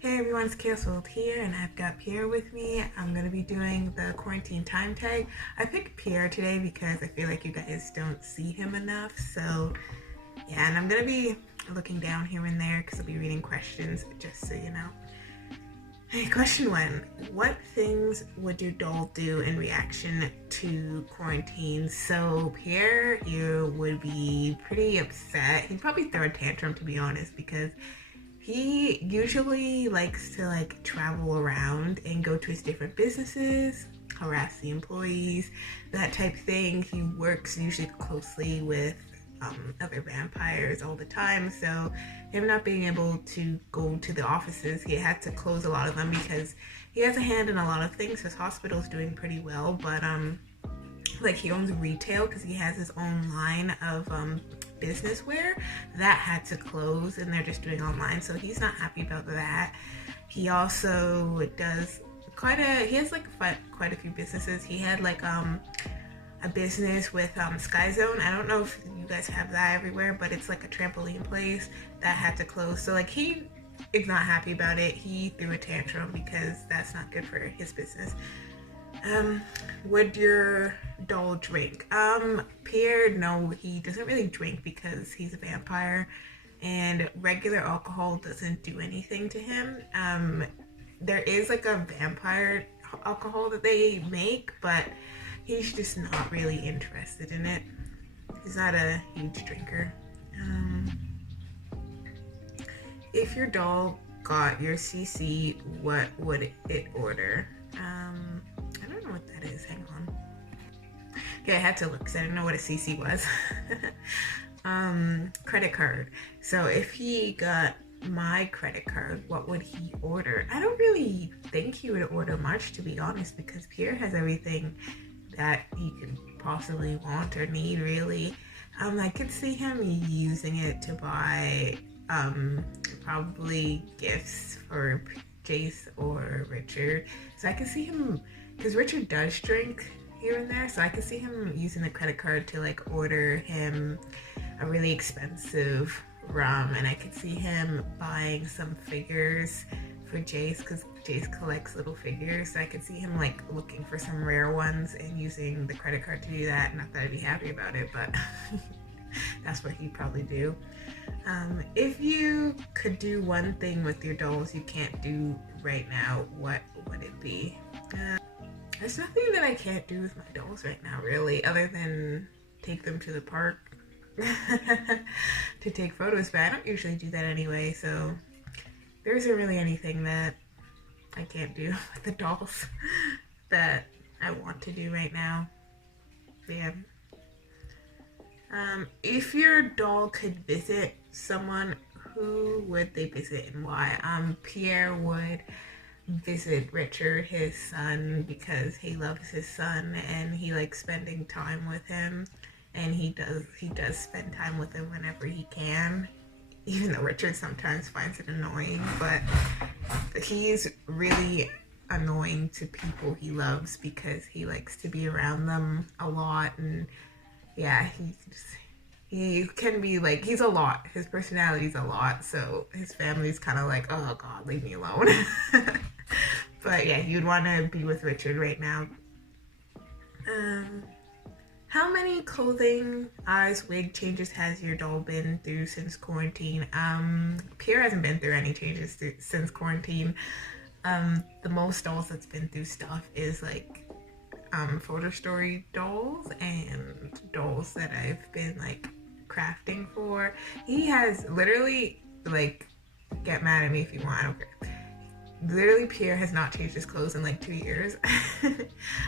Hey everyone, it's Castled here, and I've got Pierre with me. I'm going to be doing the quarantine time tag. I picked Pierre today because I feel like you guys don't see him enough, so yeah, and I'm going to be looking down here and there because I'll be reading questions, just so you know. Hey, question 1. What things would your doll do in reaction to quarantine? So Pierre, you would be pretty upset. He'd probably throw a tantrum, to be honest, because he usually likes to travel around and go to his different businesses, harass the employees, that type thing. He works usually closely with other vampires all the time, so him not being able to go to the offices, he had to close a lot of them because he has a hand in a lot of things. His hospital's doing pretty well, but he owns retail because he has his own line of business wear that had to close, and they're just doing online, so he's not happy about that. He also does he has quite a few businesses. He had a business with Sky Zone. I don't know if you guys have that everywhere, but it's like a trampoline place that had to close, so he is not happy about it. He threw a tantrum because that's not good for his business. Would your doll drink? Pierre, no, he doesn't really drink because he's a vampire and regular alcohol doesn't do anything to him. There is a vampire alcohol that they make, but he's just not really interested in it. He's not a huge drinker. If your doll got your CC, what would it order? I don't know what that is. Hang on. Okay, I had to look because I didn't know what a CC was. Credit card. So if he got my credit card, what would he order? I don't really think he would order much, to be honest, because Pierre has everything that he could possibly want or need, really. I could see him using it to buy probably gifts for Jace or Richard. So I could see him, because Richard does drink here and there, so I could see him using the credit card to order him a really expensive rum, and I could see him buying some figures for Jace because Jace collects little figures, so I could see him looking for some rare ones and using the credit card to do that. Not that I'd be happy about it, but that's what he'd probably do. If you could do one thing with your dolls you can't do right now, what would it be? There's nothing that I can't do with my dolls right now, really, other than take them to the park to take photos, but I don't usually do that anyway, so there isn't really anything that I can't do with the dolls that I want to do right now. But yeah. If your doll could visit someone, who would they visit and why? Pierre would visit Richard, his son, because he loves his son and he likes spending time with him, and he does spend time with him whenever he can, even though Richard sometimes finds it annoying, but he's really annoying to people he loves because he likes to be around them a lot, and yeah, he can be he's a lot. His personality's a lot, so his family's kind of oh god, leave me alone. But yeah, you'd want to be with Richard right now. How many clothing, eyes, wig changes has your doll been through since quarantine? Pierre hasn't been through any changes since quarantine. The most dolls that's been through stuff is photo story dolls and dolls that I've been crafting for. He has literally get mad at me if you want, I don't care. Literally, Pierre has not changed his clothes in 2 years.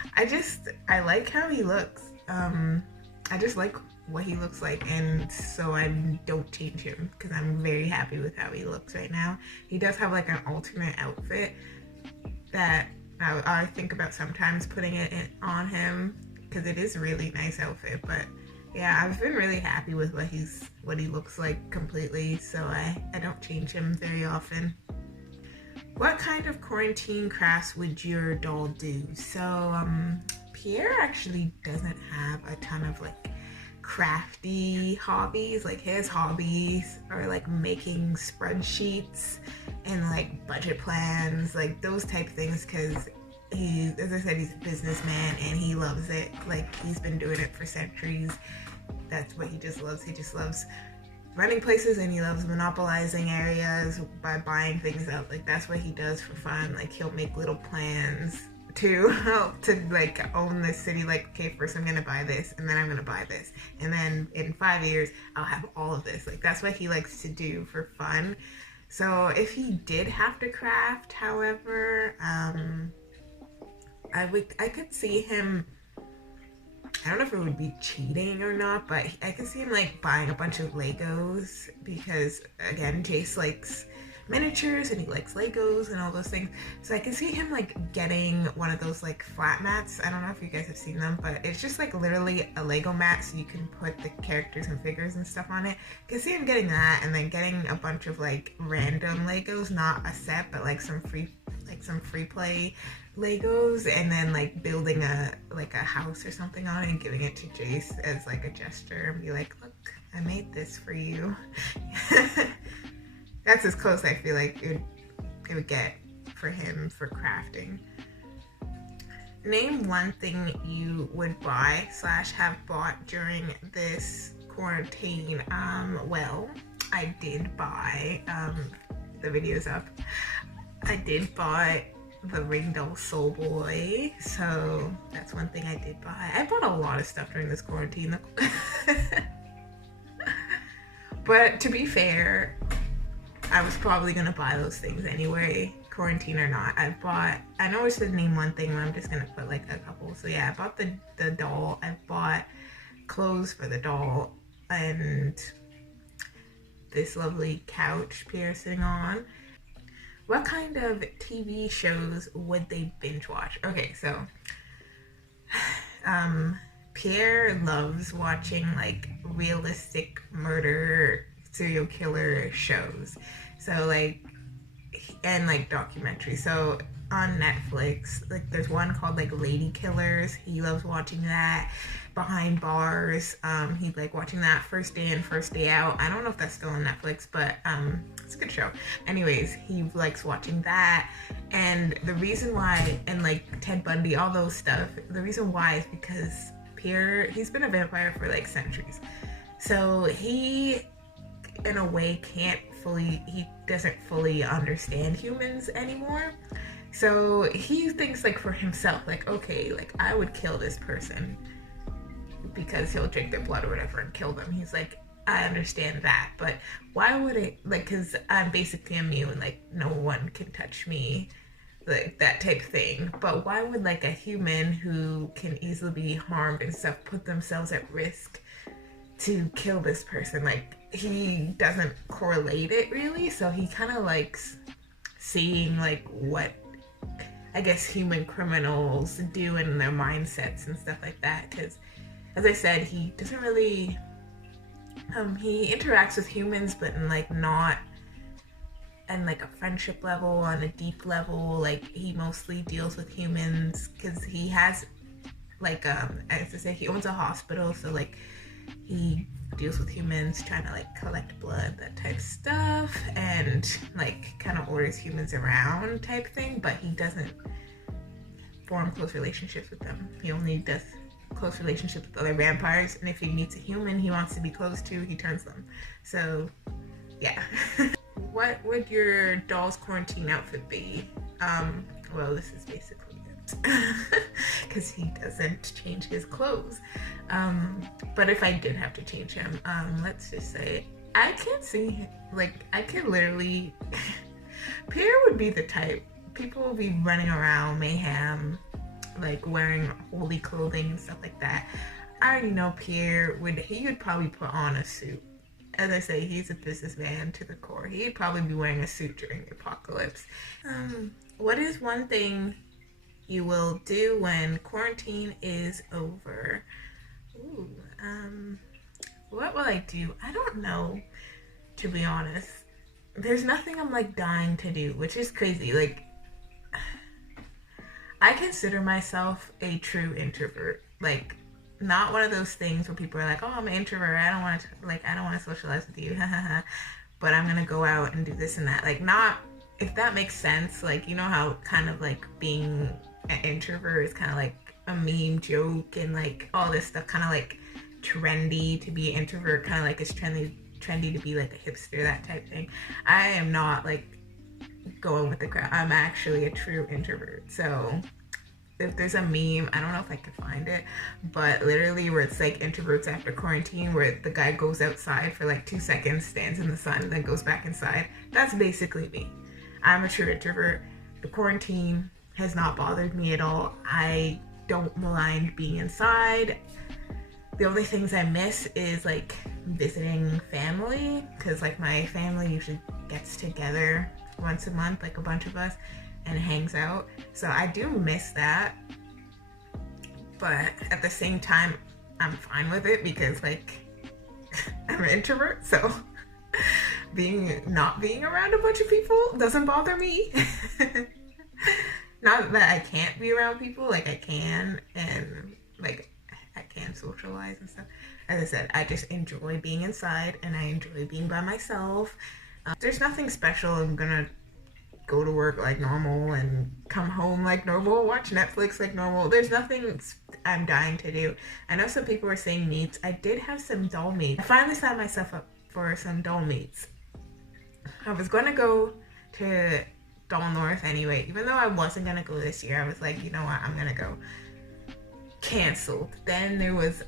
I like how he looks. I just like what he looks like, and so I don't change him because I'm very happy with how he looks right now. He does have an alternate outfit that I think about sometimes putting it on him because it is a really nice outfit, but yeah, I've been really happy with what he looks like completely, so I don't change him very often. What kind of quarantine crafts would your doll do? So Pierre actually doesn't have a ton of crafty hobbies. Like his hobbies are like making spreadsheets and like budget plans, like those type of things, because he, as I said, he's a businessman and he loves it. Like he's been doing it for centuries. That's what he just loves. He just loves running places and he loves monopolizing areas by buying things out. Like that's what he does for fun. Like he'll make little plans to like own the city. Like, okay, first I'm gonna buy this and then I'm gonna buy this and then in 5 years I'll have all of this. Like that's what he likes to do for fun. So if he did have to craft, however, I could see him, I don't know if it would be cheating or not, but I could see him like buying a bunch of Legos, because again, Jace likes miniatures and he likes Legos and all those things. So I can see him like getting one of those like flat mats. I don't know if you guys have seen them, but it's just like literally a Lego mat, so you can put the characters and figures and stuff on it. I can see him getting that, and then getting a bunch of like random Legos, not a set, but like some free play Legos, and then like building a house or something on it and giving it to Jace as like a gesture and be like, look, I made this for you. That's as close I feel like it would get for him for crafting. Name one thing you would buy / have bought during this quarantine. Well, I did buy, the video's up, I did buy the Ringdoll Soul Boy, so that's one thing I did buy. I bought a lot of stuff during this quarantine. But to be fair, I was probably gonna buy those things anyway, quarantine or not. I know it said name one thing, but I'm just gonna put like a couple. So yeah, I bought the doll, I bought clothes for the doll, and this lovely couch Pierre's sitting on. What kind of TV shows would they binge watch? Okay, so Pierre loves watching like realistic murder serial killer shows. So like, and like documentaries. So on Netflix, like there's one called like Lady Killers. He loves watching that. Behind Bars, he'd like watching that. First Day In, First Day Out. I don't know if that's still on Netflix, but it's a good show. Anyways, he likes watching that. And the reason why, and like Ted Bundy, all those stuff, the reason why is because Pierre, he's been a vampire for like centuries. So he, in a way, he doesn't fully understand humans anymore. So he thinks like for himself, like, okay, like I would kill this person because he'll drink their blood or whatever and kill them. He's like, I understand that, but why would it, like, because I'm basically immune, like no one can touch me, like that type of thing. But why would like a human who can easily be harmed and stuff put themselves at risk to kill this person? Like, he doesn't correlate it really, so he kind of likes seeing like what, I guess, human criminals do in their mindsets and stuff like that, because as I said, he doesn't really, he interacts with humans, but in like not and like a friendship level, on a deep level. Like he mostly deals with humans because he has like as I say, he owns a hospital, so like he deals with humans, trying to like collect blood, that type of stuff, and like kind of orders humans around type thing, but he doesn't form close relationships with them. He only does close relationships with other vampires, and if he meets a human he wants to be close to, he turns them. So yeah. What would your doll's quarantine outfit be? Well, this is basically it because he doesn't change his clothes. But if I did have to change him, let's just say I can't see, like, I could literally Pierre would be the type, people will be running around mayhem, like wearing holy clothing and stuff like that. I already know Pierre would probably put on a suit. As I say, he's a businessman to the core. He'd probably be wearing a suit during the apocalypse. What is one thing you will do when quarantine is over? Ooh, what will I do? I don't know, to be honest. There's nothing I'm like dying to do, which is crazy. Like, I consider myself a true introvert. Like, not one of those things where people are like, oh, I'm an introvert, I don't want to socialize with you, but I'm gonna go out and do this and that. Like, not, if that makes sense. Like, you know how kind of like being an introvert is kind of like a meme joke, and like all this stuff kind of like trendy to be an introvert, kind of like it's trendy to be like a hipster, that type thing. I am not like going with the crowd. I'm actually a true introvert. So if there's a meme, I don't know if I can find it, but literally where it's like introverts after quarantine, where the guy goes outside for like 2 seconds, stands in the sun, then goes back inside. That's basically me. I'm a true introvert. The quarantine has not bothered me at all. I don't mind being inside. The only things I miss is like visiting family, because like my family usually gets together once a month, like a bunch of us, and hangs out. So I do miss that, but at the same time I'm fine with it, because like I'm an introvert, so not being around a bunch of people doesn't bother me. Not that I can't be around people, like I can, and like I can socialize and stuff. As I said, I just enjoy being inside, and I enjoy being by myself. There's nothing special. I'm gonna go to work like normal and come home like normal, watch Netflix like normal. There's nothing I'm dying to do. I know some people are saying meets. I did have some doll meets. I finally signed myself up for some doll meets. I was gonna go to Doll North anyway, even though I wasn't gonna go this year. I was like, you know what, I'm gonna go. Canceled. Then there was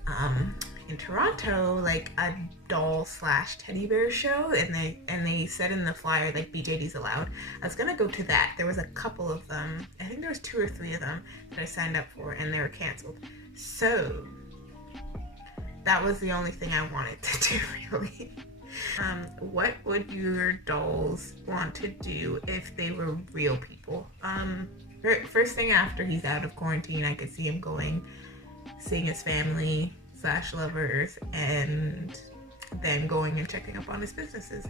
in Toronto like a doll / teddy bear show, and they said in the flyer like BJD's allowed. I was gonna go to that. There was a couple of them. I think there was 2 or 3 of them that I signed up for, and they were canceled. So that was the only thing I wanted to do, really. What would your dolls want to do if they were real people? First thing after he's out of quarantine, I could see him going, seeing his family / lovers, and then going and checking up on his businesses.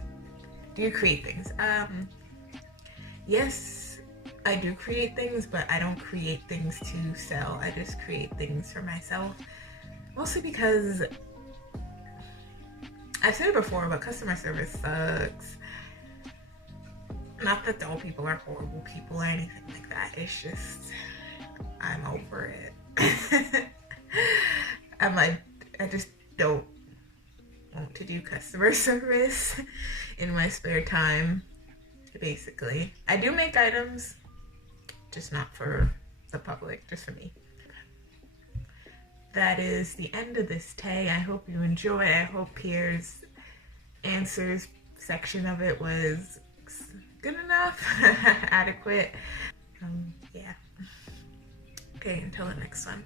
Do you create things? Yes, I do create things, but I don't create things to sell. I just create things for myself. Mostly because, I've said it before, but customer service sucks. Not that doll people are horrible people or anything like that. It's just, I'm over it. I'm like, I just don't want to do customer service in my spare time, basically. I do make items, just not for the public, just for me. That is the end of this tag. I hope you enjoy. I hope Pierre's answers section of it was good enough, adequate. Yeah. Okay, until the next one.